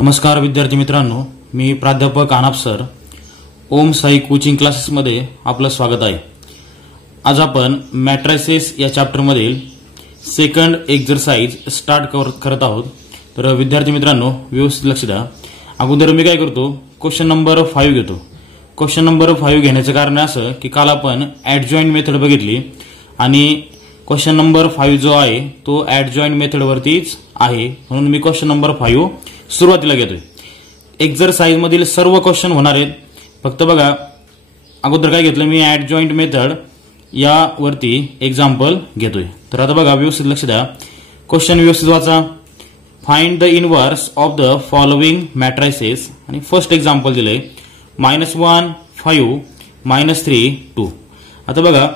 नमस्कार विद्यार्थी मित्रांनो, मी प्राध्यापक आनाप सर, ओम साई कोचिंग क्लासेसमध्ये आपलं स्वागत आहे। आज आपण मॅट्रिसेस या चॅप्टर मधील सेकंड एक्सरसाइज स्टार्ट करत आहोत। तर विद्यार्थी मित्रांनो, व्यवस्थित लक्ष द्या। अगोदर मी काय करतो, क्वेश्चन नंबर 5 घेतो। क्वेश्चन नंबर 5 घेण्याचं कारण असं की काल आपण ॲडजॉइंट मेथड बघितली आणि क्वेश्चन नंबर 5 जो आहे तो ॲडजॉइंट मेथड वरतीच आहे, म्हणून मी क्वेश्चन नंबर 5 सुरुवातीला घेतोय। एक्सरसाइज मधील सर्व क्वेश्चन होणार आहेत, फक्त बघा अगोदर काय घेतलं मी, ॲडजॉइंट मेथड या वरती एक्झाम्पल घेतोय। तर आता बघा व्यवस्थित लक्ष द्या, क्वेश्चन व्यवस्थित वाचा। Find the inverse of the following matrices आणि फर्स्ट एक्झाम्पल दिले -1 5 -3 2। आता बघा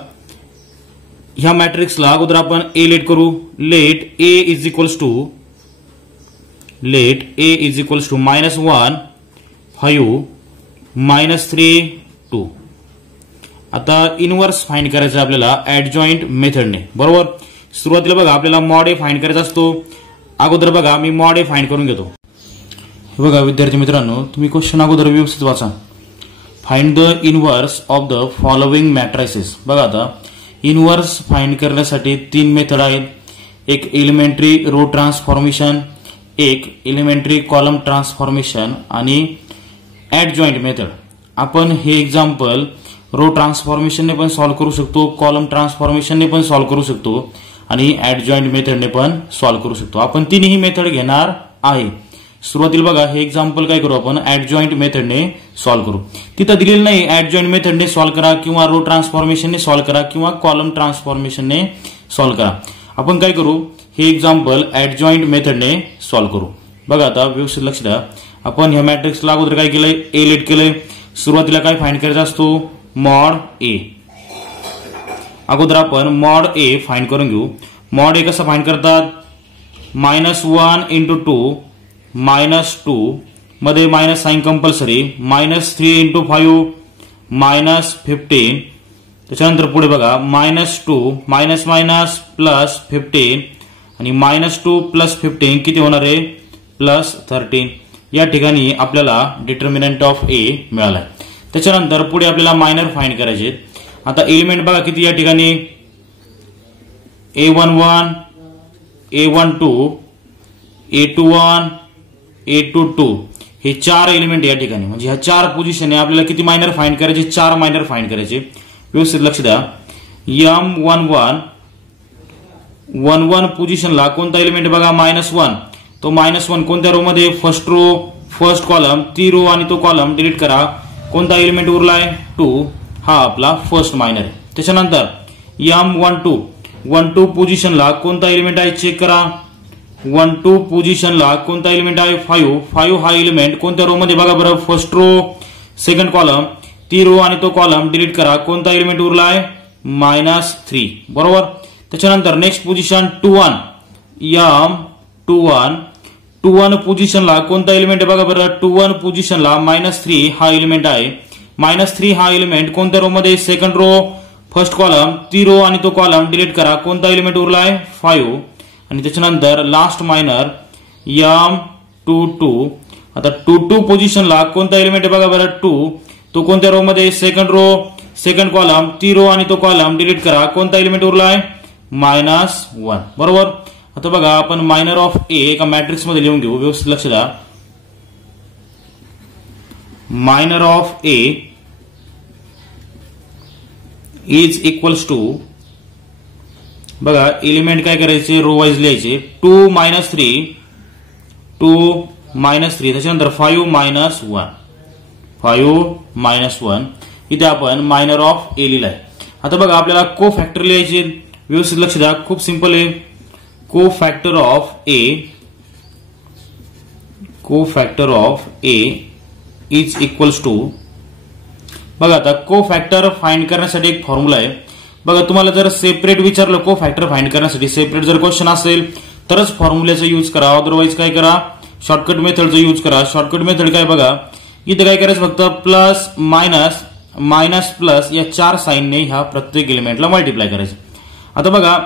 ह्या मॅट्रिक्सला अगोदर आपण ए लेट करू। Let A is equals to -1 5 -3 2। आता इनवर्स फाइंड करायचं आपल्याला ॲडजॉइंट मेथडने, बरोबर। सुरुवातीला बघा आपल्याला मॉड ए फाइंड करायचा असतो। अगोदर बघा मी मॉड ए फाइंड करून घेतो। बघा विद्यार्थी मित्रांनो, तुम्ही क्वेश्चन अगोदर व्यवस्थित वाचा। Find the inverse of the following matrices. बघा आता इनवर्स फाइंड करण्यासाठी 3 मेथड आहेत, एक एलिमेंटरी रो ट्रान्सफॉर्मेशन, एक एलिमेंटरी कॉलम ट्रान्सफॉर्मेशन आणि ॲडजॉइंट मेथड। आपण हे एक्झाम्पल रो ट्रान्सफॉर्मेशनने पण सॉल्व्ह करू शकतो, कॉलम ट्रान्सफॉर्मेशनने पण सॉल्व्ह करू शकतो आणि ॲडजॉइंट मेथडने पण सॉल्व्ह करू शकतो। आपण तिन्ही मेथड घेणार आहे। सुरुवातीला बघा हे एक्झाम्पल काय करू, आपण ॲडजॉइंट मेथडने सॉल्व्ह करू। तिथं दिलेलं नाही ॲडजॉइंट मेथडने सॉल्व्ह करा किंवा रो ट्रान्सफॉर्मेशनने सॉल्व्ह करा किंवा कॉलम ट्रान्सफॉर्मेशनने सॉल्व्ह करा। आपण काय करू, हे एक्झाम्पल ॲडजॉइंट मेथडने सॉल्व्ह करू। बघा आता व्यवस्थित लक्ष द्या, आपण ह्या मॅट्रिक्सला अगोदर काय केलंय, ए लेट केलंय। सुरुवातीला काय फाइंड करायचा असतो, मॉड ए। अगोदर आपण मॉड ए फाइंड करून घेऊ। मॉड ए कसं फाइंड करतात, -1 × 2 -2 मध्ये मायनस साइन कंपल्सरी, -3 × 5 -15। त्याच्यानंतर पुढे बघा -2 +15 आणि -2 + 15 किती होणार आहे, +13। या ठिकाणी आपल्याला डिटर्मिनंट ऑफ ए मिळाला। त्याच्यानंतर पुढे आपल्याला मायनर फाइंड करायचे। आता एलिमेंट बघा किती या ठिकाणी, A11 A12 A21 A22 हे 4 एलिमेंट या ठिकाणी, म्हणजे ह्या 4 पोझिशन आपल्याला किती मायनर फाइंड करायचे, 4 मायनर फाइंड करायचे। व्यवस्थित लक्ष द्या, M11 पोझिशनला कोणता एलिमेंट बघा, -1। तो -1 कोणत्या रो मध्ये, फर्स्ट रो फर्स्ट कॉलम, ती रो आणि तो कॉलम डिलीट करा। कोणता एलिमेंट उरलाय, 2, हा आपला फर्स्ट मायनर आहे। त्याच्यानंतर M12 पोझिशनला कोणता एलिमेंट आहे चेक करा। 12 पोझिशनला कोणता एलिमेंट आहे, 5 हा एलिमेंट कोणत्या रो मध्ये बघा बरं, फर्स्ट रो सेकंड कॉलम, ती रो आणि तो कॉलम डिलीट करा। कोणता एलिमेंट उरलाय, -3, बरोबर। त्याच्यानंतर नेक्स्ट पोझिशन 21 M21 पोझिशनला कोणता एलिमेंट आहे बघा बरं, 21 पोझिशनला -3 हा एलिमेंट आहे। -3 हा एलिमेंट कोणत्या रो मध्ये, सेकंड रो फर्स्ट कॉलम, ती रो आणि तो कॉलम डिलीट करा। कोणता एलिमेंट उरलाय, 5। आणि त्याच्यानंतर लास्ट मायनर M22। आता 22 पोझिशनला कोणता एलिमेंट आहे बघा बरं, 2, तो कोणत्या रो मध्ये, सेकंड रो सेकंड कॉलम, ती रो आणि तो कॉलम डिलीट करा। कोणता एलिमेंट उरलाय, -1, बरोबर। आता बघा आपण मायनर ऑफ ए एका मॅट्रिक्स मध्ये लिहून घेऊ। व्यवस्थित लक्ष द्या, minor of A is equals to, बघा एलिमेंट काय करायचे, रो वाईज लिहायचे। 2 -3 त्याच्यानंतर 5 -1 इथे आपण मायनर ऑफ ए लिहिलाय। आता बघा आपल्याला को फॅक्टर लिहायचे। व्यवस्थित लक्ष द्या, खूप सिंपल आहे। Cofactor of A is equals to, बघा आता को फॅक्टर फाइंड करण्यासाठी एक फॉर्म्युला आहे। बघा तुम्हाला जर सेपरेट विचारलं को फॅक्टर फाइंड करण्यासाठी, सेपरेट जर क्वेश्चन असेल तरच फॉर्म्युल्याचा यूज करा, अदरवाईज काय करा, शॉर्टकट मेथडचा यूज करा। शॉर्टकट मेथड काय बघा, इथे काय करायचं, फक्त प्लस मायनस प्लस या 4 साइनने ह्या प्रत्येक एलिमेंटला मल्टिप्लाय करायचं। आता बघा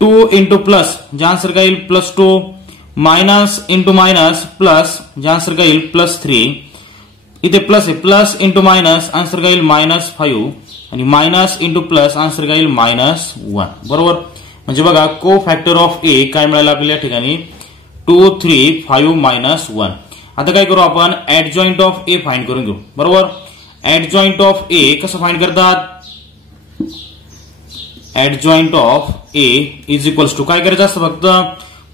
2 × प्लस म्हणजे आन्सर काय येईल, +2 मायनस इंटू मायनस प्लस, म्हणजे आन्सर काय येईल +3. इथे प्लस आहे, प्लस इंटू मायनस आन्सर काय येईल -5 आणि मायनस इंटू प्लस आन्सर काय येईल -1. बरोबर. म्हणजे बघा को फॅक्टर ऑफ ए काय मिळालं आपल्याला या ठिकाणी 2, 3, 5, -1. आता काय करू आपण ऍडजॉइंट ऑफ ए फाइंड करून घेऊ. बरोबर. ऍडजॉइंट ऑफ ए कसं फाइंड करतात, adjoint of A is equals to काय करायचं असतं, फक्त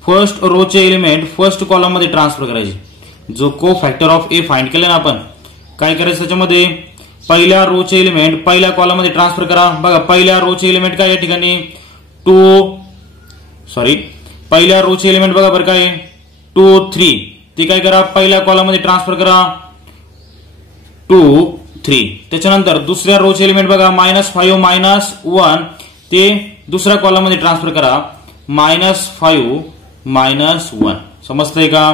फर्स्ट रोचे एलिमेंट फर्स्ट कॉलम मध्ये ट्रान्सफर करायचे. जो को फॅक्टर ऑफ ए फाइंड केलं ना आपण, काय करायचं त्याच्यामध्ये पहिल्या रोचे एलिमेंट पहिल्या कॉलम मध्ये ट्रान्सफर करा. बघा पहिल्या रोचे एलिमेंट काय या ठिकाणी पहिल्या रोचे एलिमेंट बघा बरं काय 2, 3, ते काय करा पहिल्या कॉलम मध्ये ट्रान्सफर करा 2, 3. त्याच्यानंतर दुसऱ्या रोचे एलिमेंट बघा -5, -1, ते दुसऱ्या कॉलम मध्ये ट्रान्सफर करा -5, -1. समजतंय का.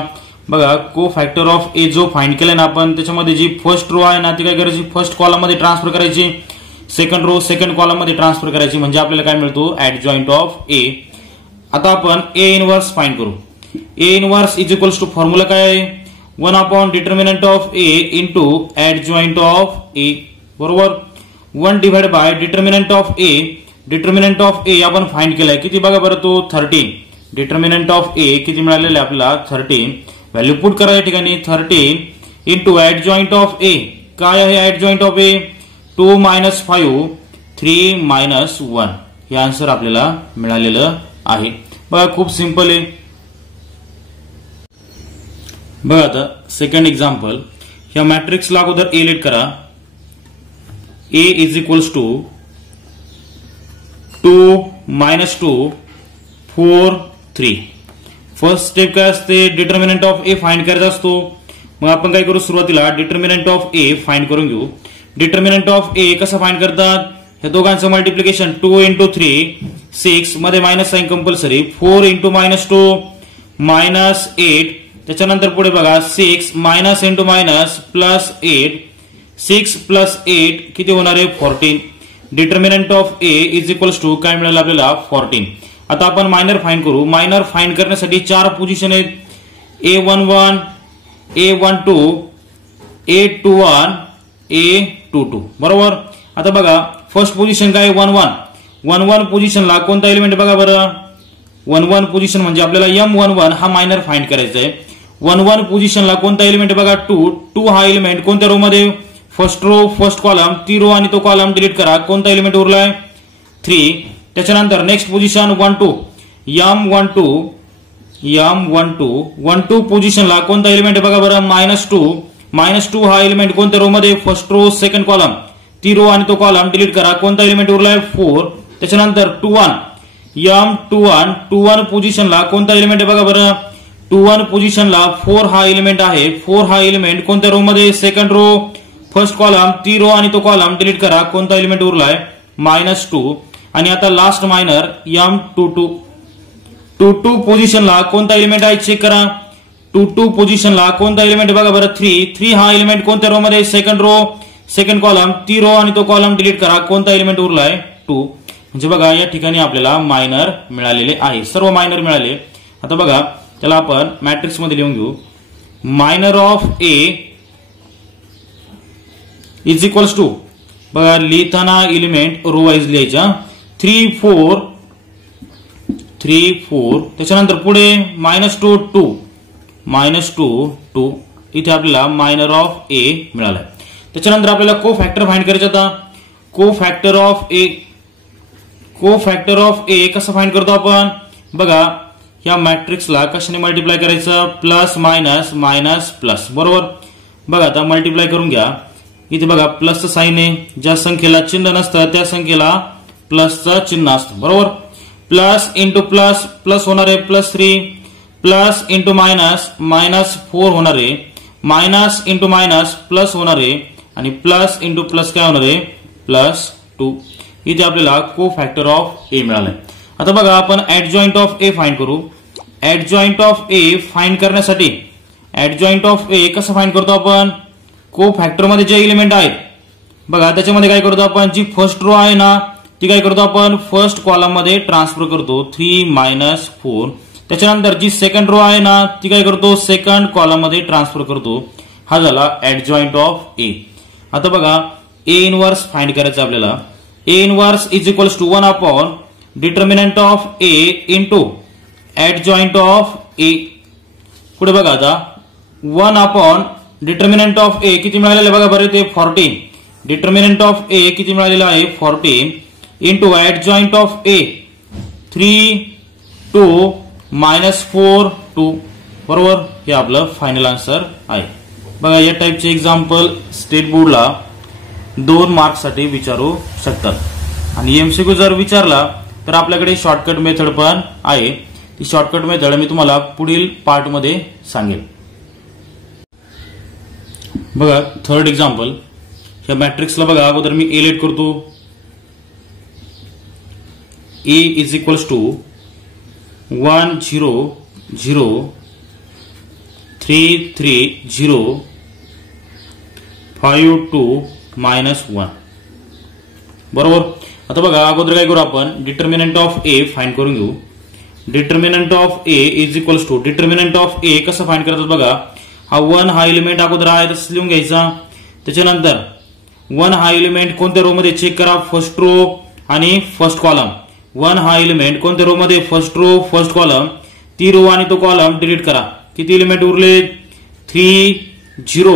बघा को फॅक्टर ऑफ ए जो फाइंड केलाय ना आपण, त्याच्यामध्ये जी फर्स्ट रो आहे ना ती काय करायची फर्स्ट कॉलम मध्ये ट्रान्सफर करायची, सेकंड रो सेकंड कॉलम मध्ये ट्रान्सफर करायची, म्हणजे आपल्याला काय मिळतो ऍडजॉइंट ऑफ ए. आता आपण ए इनवर्स फाइंड करू. A inverse is equals to formula काय आहे 1 determinant of A into adjoint of A. बरोबर. 1 divide by determinant of A. Determinant of A आपण फाइंड केलाय किती बघा बरं तो 13. डिटर्मिनंट ऑफ ए किती मिळालेलं आहे आपल्याला 13. व्हॅल्यू पुट करा या ठिकाणी 13 इंटू ऍडजॉइंट ऑफ ए. काय आहे ऍडजॉइंट ऑफ ए 2 - 5, 3 - 1. हे आन्सर आपल्याला मिळालेलं आहे. बघा खूप सिंपल आहे. बघा आता सेकंड एक्झाम्पल. ह्या मॅट्रिक्सला अगोदर ए लेट करा. A is equals to 2 - 2, 4, 3. First step काय असते डिटर्मिनंट ऑफ ए फाइंड करायचा असतो. मग आपण काय करू सुरुवातीला डिटर्मिनंट ऑफ ए फाइंड करून घेऊ. डिटर्मिनंट ऑफ ए कसं फाइंड करतात, हे दोघांचं मल्टिप्लिकेशन 2 × 3 6 मध्ये मायनस साइन कंपल्सरी, 4 × -2 -8. त्याच्यानंतर पुढे बघा 6 मायनस इंटू मायनस +8, 6 + 8 किती होणार आहे 14. Determinant of A is equals to काय मिळालं आपल्याला 14. आता आपण मायनर फाइंड करू. मायनर फाइंड करण्यासाठी 4 पोझिशन आहेत A11, A12, A21, A22. बरोबर. आता बघा फर्स्ट पोझिशन काय 11 पोझिशनला कोणता एलिमेंट बघा बरं 11 पोझिशन म्हणजे आपल्याला M11 हा मायनर फाइंड करायचा आहे. 11 पोझिशनला कोणता एलिमेंट बघा 2 हा एलिमेंट कोणत्या रो मध्ये फर्स्ट रो फर्स्ट कॉलम, ती रो आणि तो कॉलम डिलीट करा. कोणता एलिमेंट उरलाय 3. त्याच्यानंतर नेक्स्ट पोझिशन 12 M12 पोझिशनला कोणता एलिमेंट बघा बरं -2 हा एलिमेंट कोणत्या रो मध्ये फर्स्ट रो सेकंड कॉलम, ती रो आणि तो कॉलम डिलीट करा. कोणता एलिमेंट उरलाय 4. त्याच्यानंतर 21 पोझिशनला कोणता एलिमेंट बघा बरं 21 पोझिशनला 4 हा एलिमेंट आहे. 4 हा एलिमेंट कोणत्या रो मध्ये सेकंड रो फर्स्ट कॉलम, ती रो आणि तो कॉलम डिलीट करा. कोणता एलिमेंट उरलाय -2. आणि आता लास्ट मायनर M22 पोझिशनला कोणता एलिमेंट आहे चेक करा. 22 पोझिशनला कोणता एलिमेंट बघा बरं 3 हा एलिमेंट कोणत्या रो मध्ये सेकंड रो सेकंड कॉलम, ती रो आणि तो कॉलम डिलीट करा. कोणता एलिमेंट उरलाय 2. म्हणजे बघा या ठिकाणी आपल्याला मायनर मिळालेले आहे, सर्व मायनर मिळाले. आता बघा त्याला आपण मॅट्रिक्स मध्ये लिहून घेऊ. Minor of A is equals to बघा लिहिताना एलिमेंट रो वाईज लिहायच्या 3, 4 त्याच्यानंतर पुढे -2 इथे आपल्याला मायनर ऑफ ए मिळालाय. त्याच्यानंतर आपल्याला को फॅक्टर फाइंड करायचा होता. को फॅक्टर ऑफ ए कसं फाइंड करतो आपण बघा ह्या मॅट्रिक्सला कशाने मल्टिप्लाय करायचं प्लस मायनस प्लस. बरोबर. बघा आता मल्टिप्लाय करून घ्या. इथे बघा प्लसचं साइन आहे, ज्या संख्येला चिन्ह नसतं त्या संख्येला प्लसचं चिन्ह असतं. बरोबर. प्लस इंटू प्लस प्लस होणार आहे +3, प्लस इंटू मायनस -4 होणार आहे, मायनस इंटू मायनस प्लस होणार आहे आणि प्लस इंटू प्लस काय होणार आहे +2. इथे आपल्याला को फॅक्टर ऑफ ए मिळालाय. आता बघा आपण ऍडजॉइंट ऑफ ए फाइंड करू. ऍडजॉइंट ऑफ ए फाइंड करण्यासाठी ऍडजॉइंट ऑफ ए कसं फाइंड करतो आपण को फॅक्टर मध्ये जे एलिमेंट आहेत बघा त्याच्यामध्ये काय करतो आपण जी फर्स्ट रो आहे ना ती काय करतो आपण फर्स्ट कॉलम मध्ये ट्रान्सफर करतो 3 - 4. त्याच्यानंतर जी सेकंड रो आहे ना ती काय करतो सेकंड कॉलम मध्ये ट्रान्सफर करतो. हा झाला ऍडजॉइंट ऑफ ए. आता बघा ए इनवर्स फाइंड करायचं आपल्याला. A inverse is equals to 1 upon determinant of A into adjoint of A. पुढे बघा आता 1 अपॉन डिटर्मिनंट ऑफ ए किती मिळालेलं बघा बरं ते 14. डिटर्मिनंट ऑफ ए किती मिळालेलं आहे 14 इंटू ऍडजॉइंट ऑफ ए 3 2 -4 2 बरोबर. हे आपलं फायनल आन्सर आहे. बघा या टाईपचे एक्झाम्पल स्टेट बोर्डला 2 मार्क्स साठी विचारू शकतात. आणि एमसीक्यू जर विचारला तर आपल्याकडे शॉर्टकट मेथड पण आहे. ती शॉर्टकट मेथड मी तुम्हाला पुढील पार्ट मध्ये सांगेल. बघा थर्ड एक्झाम्पल. या मॅट्रिक्सला बघा अगोदर मी ए लेट करतो. ए इज इक्वल्स टू 1 0 0 3 3 0 5 2 -1 बरोबर. आता बघा अगोदर काय करू आपण डिटर्मिनंट ऑफ ए फाइंड करून घेऊ. Determinant of A is equals to determinant of A कसं फाइंड करायचं बघा. हा 1 हा एलिमेंट अगोदर आहे तसं लिहून घ्यायचा. त्याच्यानंतर 1 हा एलिमेंट कोणत्या रो मध्ये चेक करा फर्स्ट रो आणि फर्स्ट कॉलम. 1 हा एलिमेंट कोणत्या रो मध्ये फर्स्ट रो फर्स्ट कॉलम. ती रो आणि तो कॉलम डिलीट करा. किती एलिमेंट उरले 3 0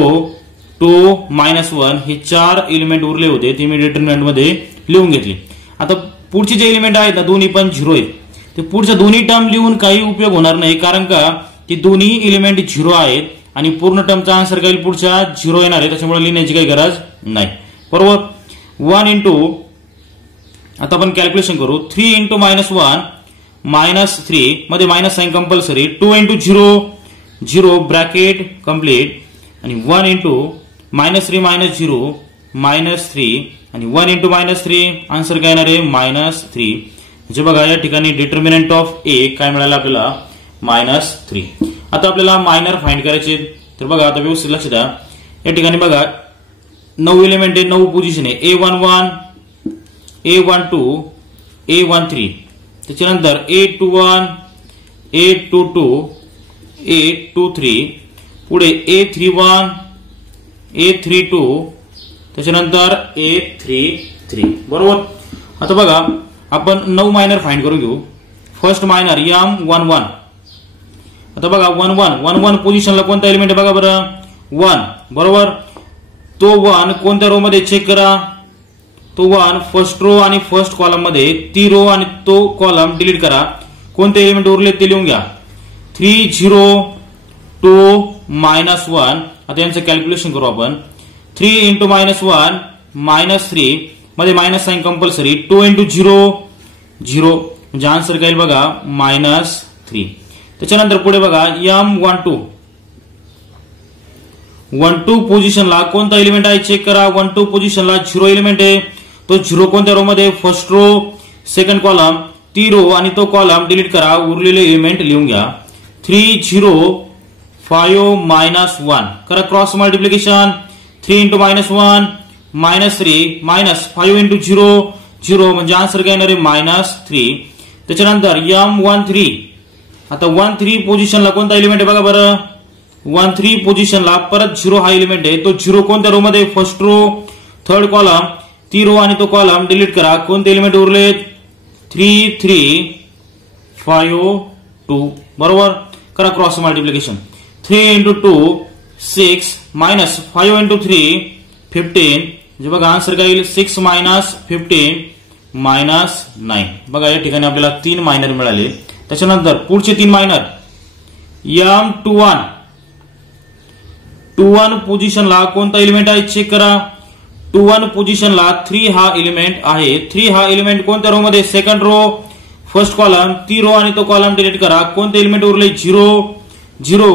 2 -1 हे 4 एलिमेंट उरले होते. ते मी डिटर्मिनंट मध्ये लिहून घेतले. आता पुढचे जे एलिमेंट आहेत ना दोन्ही पण 0 आहेत. ते पुढच्या दोन्ही टर्म लिहून काही उपयोग होणार नाही कारण का ती दोन्ही एलिमेंट 0 आहेत आणि पूर्ण टर्मचा आन्सर काही पुढच्या 0 येणार आहे. त्याच्यामुळे लिहिण्याची काही गरज नाही बरोबर. 1 इंटू आता आपण कॅल्क्युलेशन करू 3 इंटू -1 -3 मध्ये minus sign compulsory. 2 into 0 0 bracket complete आणि 1 इंटू -3 -0 -3 आणि 1 इंटू -3 आन्सर काय येणार आहे -3. म्हणजे बघा या ठिकाणी डिटर्मिनंट ऑफ ए काय मिळालं आपल्याला -3. आता आपल्याला मायनर फाइंड करायचे. तर बघा आता व्यवस्थित लक्ष द्या. या ठिकाणी बघा 9 एलिमेंट आहे 9 पोझिशन आहे. A11 A12 A13 त्याच्यानंतर A21 A22 A23 पुढे A31 A32 त्याच्यानंतर A33 बरोबर. आता बघा आपण 9 मायनर फाइंड करून घेऊ. First minor M11. आता बघा 11 पोझिशनला कोणता एलिमेंट आहे बघा बरं 1 बरोबर. तो 1 कोणत्या रो मध्ये चेक करा. तो 1 फर्स्ट रो आणि फर्स्ट कॉलम मध्ये. ती रो आणि तो कॉलम डिलीट करा. कोणते एलिमेंट उरले ते लिहून घ्या. 3 0 2 -1. आता यांचं कॅल्क्युलेशन करू आपण. 3 इंटू -1 -3 मध्ये मायनस साइन कंपल्सरी. 2 इंटू 0 0 म्हणजे आन्सर काय बघा -3. त्याच्यानंतर पुढे बघा M12 पोझिशनला कोणता एलिमेंट आहे चेक करा. 12 पोझिशनला 0 एलिमेंट आहे. तो 0 कोणत्या रो मध्ये फर्स्ट रो सेकंड कॉलम. ती रो आणि तो कॉलम डिलीट करा. उरलेले एलिमेंट लिहून घ्या. 3 0 5 -1 करा क्रॉस मल्टिप्लिकेशन. 3 इंटू -1 -3 -5 इंटू 0 0 म्हणजे आन्सर काय येणार आहे -3. त्याच्यानंतर M13. आता 13 पोझिशनला कोणता एलिमेंट आहे बघा बरं. 13 पोझिशनला परत 0 हा एलिमेंट आहे. तो 0 कोणत्या रो मध्ये फर्स्ट रो थर्ड कॉलम. ती रो आणि तो कॉलम डिलीट करा. कोणते एलिमेंट उरले 3 3 5 2 बरोबर. करा क्रॉस मल्टिप्लिकेशन. 3 इंटू 2 6 -5 इंटू 3 15 म्हणजे बघा आन्सर काय येईल 6 -15 -9. बघा या ठिकाणी आपल्याला 3 मायनर मिळाले. त्याच्यानंतर पुढचे 3 मायनर M21 पोझिशनला कोणता एलिमेंट आहे चेक करा. 21 पोझिशनला 3 हा एलिमेंट आहे. 3 हा एलिमेंट कोणत्या रो मध्ये सेकंड रो फर्स्ट कॉलम. ती रो आणि तो कॉलम डिलीट करा. कोणते एलिमेंट उरले 0 0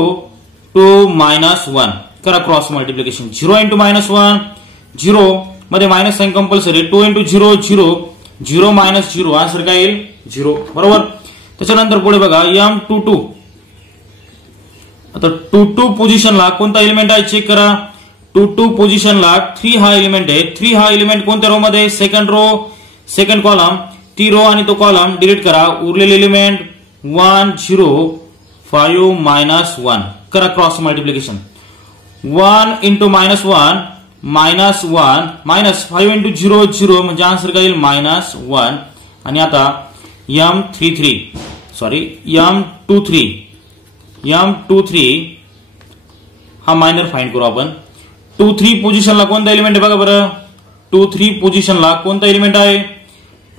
2 -1 करा क्रॉस मल्टिप्लिकेशन. 0 इंटू -1 0 मध्ये minus sign compulsory. 2 into 0 0 0 -0 answer काय येईल 0 बरोबर. त्याच्यानंतर पुढे बघा M22. आता 22 पोझिशनला कोणता एलिमेंट आहे चेक करा. 22 पोझिशनला 3 हा एलिमेंट आहे. 3 हा एलिमेंट कोणत्या रो मध्ये सेकंड रो सेकंड कॉलम. ती रो आणि तो कॉलम डिलीट करा. उरलेले एलिमेंट 1 0 5 minus 1 करा cross multiplication 1 into minus 1 minus 1 minus 5 into 0 0 म्हणजे आन्सर काय येईल -1 आणि आता m23 हा मायनर फाइंड करू आपण 2 3 पोझिशनला कोणता एलिमेंट आहे बघा बरं 2 3 पोझिशनला कोणता एलिमेंट आहे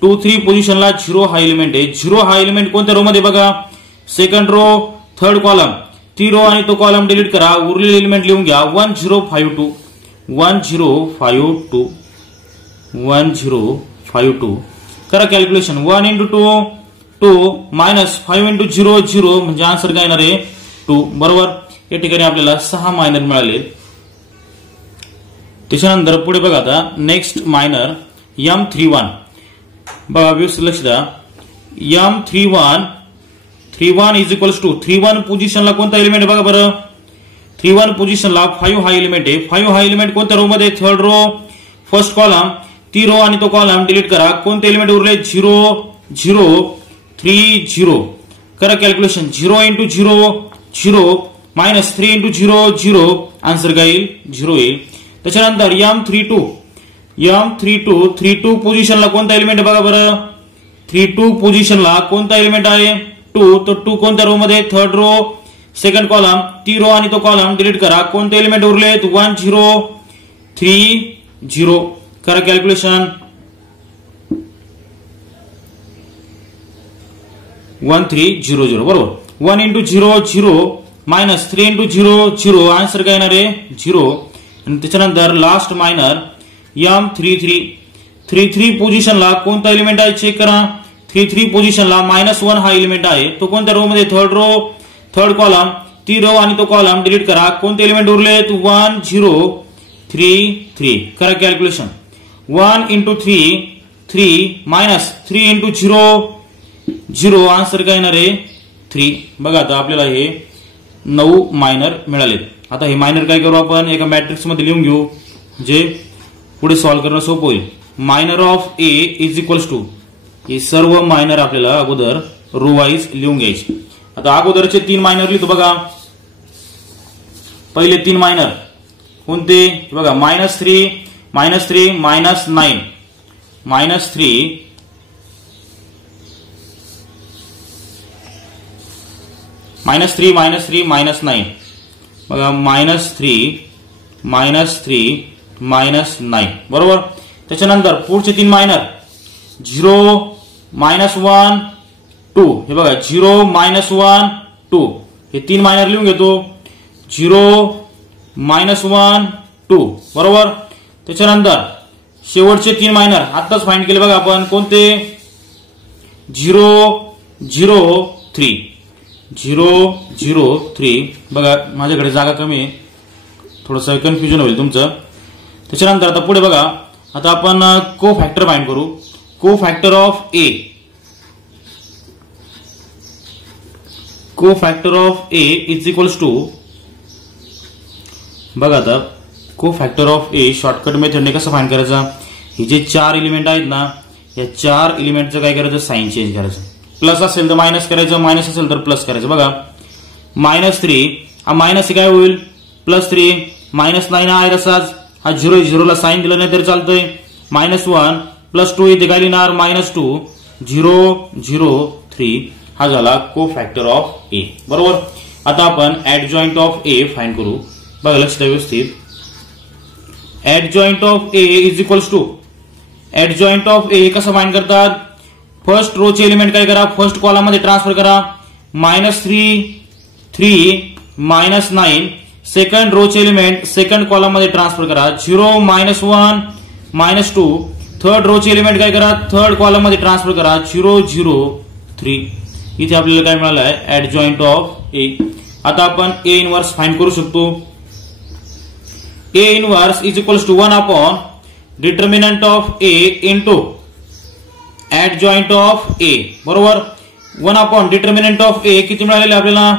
2 3 पोझिशनला 0 हा एलिमेंट आहे 0 हा एलिमेंट कोणत्या रो मध्ये बघा सेकंड रो थर्ड कॉलम ती रो आणि तो कॉलम डिलीट करा उरलेले एलिमेंट लिहून घ्या 1052 करा कॅल्क्युलेशन 1 into 2 minus 5 into 0 0 म्हणजे आन्सर काय येणार आहे 2 बरोबर या ठिकाणी आपल्याला 6 मायनर मिळाले त्याच्यानंतर पुढे बघा आता नेक्स्ट मायनर M31 बघा व्यवस्थित लक्ष द्या M31 इज इक्वल्स टू 31 पोझिशनला कोणता एलिमेंट आहे बघा बरं 31 पोझिशनला 5 हा एलिमेंट आहे 5 हा एलिमेंट कोणत्या रो मध्ये थर्ड रो फर्स्ट कॉलम ती रो आणि तो कॉलम डिलीट करा कोणते एलिमेंट उरले 0 0 3 0 करा calculation 0 into 0 0 minus 3 into 0 0 answer काय येईल 0 येईल त्याच्यानंतर M32 पोझिशनला कोणता एलिमेंट आहे बघा बरं 32 पोझिशनला कोणता एलिमेंट आहे 2 तो 2 कोणत्या रो मध्ये थर्ड रो सेकंड कॉलम ती रो आणि तो कॉलम डिलीट करा कोणते एलिमेंट उरले 1 0 3 0 करा कॅल्क्युलेशन 1300 बरोबर 1 into 0 0 minus 3 into 0 0 आन्सर काय येणार आहे 0 आणि त्याच्यानंतर लास्ट मायनर M33 पोझिशनला कोणता एलिमेंट आहे चेक करा 33 पोझिशनला -1 हा एलिमेंट आहे तो कोणत्या रो मध्ये थर्ड रो थर्ड कॉलम ती रो आणि तो कॉलम डिलीट करा कोणते एलिमेंट उरले 1 0 3 3 करा calculation 1 into 3 minus 3 into 0 0 answer काय येणार आहे 3 बघा आता आपल्याला हे 9 मायनर मिळाले आता हे मायनर काय करू आपण एका मॅट्रिक्स मध्ये लिहून घेऊ जे पुढे सॉल्व्ह करणं सोपं होईल minor of A is equals to हे सर्व मायनर आपल्याला अगोदर रो वाईज लिहून घ्यायचे आता अगोदरचे 3 मायनर लिहितो बघा पहिले 3 मायनर कोणते बघा -3 -9 -3 -9 बघा -3 बरोबर त्याच्यानंतर पुढचे 3 मायनर 0 -1 2 हे बघा 0 -1 2 हे 3 मायनर लिहून घेतो 0 -1 2 बरोबर त्याच्यानंतर शेवटचे 3 मायनर आताच फाइंड केले बघा आपण कोणते 0 0 3 0 0 3 बघा माझ्याकडे जागा कमी आहे थोडंसं कन्फ्युजन होईल तुमचं त्याच्यानंतर आता पुढे बघा आता आपण को फॅक्टर फाइंड करू cofactor of A is equals to बघा आता cofactor of A shortcut मेथडने कसं फाइंड करायचा हे जे 4 एलिमेंट आहेत ना या 4 एलिमेंटचं काय करायचं साइन चेंज करायचं प्लस असेल तर मायनस करायचं मायनस असेल तर प्लस करायचं बघा -3 हा मायनस काय होईल +3 -9 हा आहे तसाच हा 0 0 ला साइन दिलं नाही तर चालतंय -1 +2 इथे काय लिहिणार -2 0 0 3 हा झाला को फॅक्टर ऑफ ए बरोबर आता आपण ऍडजॉइंट ऑफ ए फाइंड करू बघा लक्ष द्या व्यवस्थित adjoint of A is equals to adjoint of A कसं फाइंड करतात फर्स्ट रो चे एलिमेंट काय करा फर्स्ट कॉलम मध्ये ट्रान्सफर करा -3 3 -9 सेकंड रो चे एलिमेंट सेकंड कॉलम मध्ये ट्रान्सफर करा 0 -1 -2 थर्ड रो चे एलिमेंट काय करा थर्ड कॉलम मध्ये ट्रान्सफर करा 0 0 3 इथे आपल्याला काय मिळालं आहे ऍडजॉइंट ऑफ ए आता आपण ए इनवर्स फाइंड करू शकतो A inverse is equals to 1 upon determinant of A into adjoint of A बरोबर 1 अपॉन डिटर्मिनंट ऑफ ए किती मिळालेलं आहे आपल्याला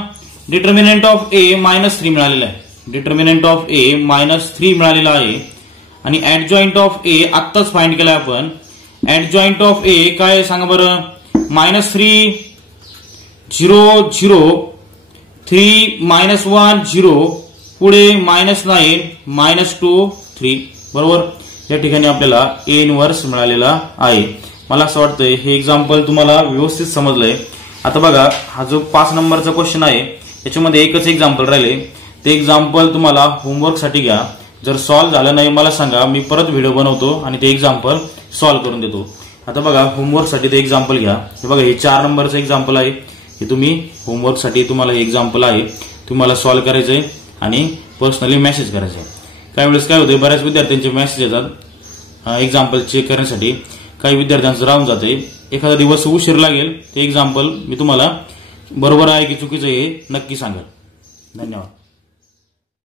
डिटर्मिनंट ऑफ ए -3 मिळालेलं आहे डिटर्मिनंट ऑफ ए -3 मिळालेला आहे आणि ऍडजॉइंट ऑफ ए आत्ताच फाइंड केलाय आपण ऍडजॉइंट ऑफ ए काय सांगा बरं -3 0 0 3 -1 0 पुढे -9 -2 3 बरोबर. या ठिकाणी आपल्याला A इन्व्हर्स मिळालेला आहे. मला असं वाटतंय हे एक्झाम्पल तुम्हाला व्यवस्थित समजलंय. आता बघा हा जो 5 नंबरचा क्वेश्चन आहे याच्यामध्ये एकच एक्झाम्पल राहिले. ते एक्झाम्पल तुम्हाला होमवर्कसाठी घ्या. जर सॉल्व्ह झालं नाही मला सांगा, मी परत व्हिडिओ बनवतो आणि ते एक्झाम्पल सॉल्व्ह करून देतो. आता बघा होमवर्कसाठी ते एक्झाम्पल घ्या. हे बघा हे 4 नंबरचं एक्झाम्पल आहे. हे तुम्ही होमवर्कसाठी तुम्हाला हे एक्झाम्पल आहे, तुम्हाला सॉल्व्ह करायचंय आणि पर्सनली मेसेज करायचा आहे. काही वेळेस काय होते, बऱ्याच विद्यार्थ्यांचे मेसेज येतात एक्झाम्पल चेक करण्यासाठी. काही विद्यार्थ्यांचं राहून जाते. एखादा दिवस उशीर लागेल ते एक्झाम्पल मी तुम्हाला बरोबर आहे की चुकीचं हे नक्की सांगेल. धन्यवाद.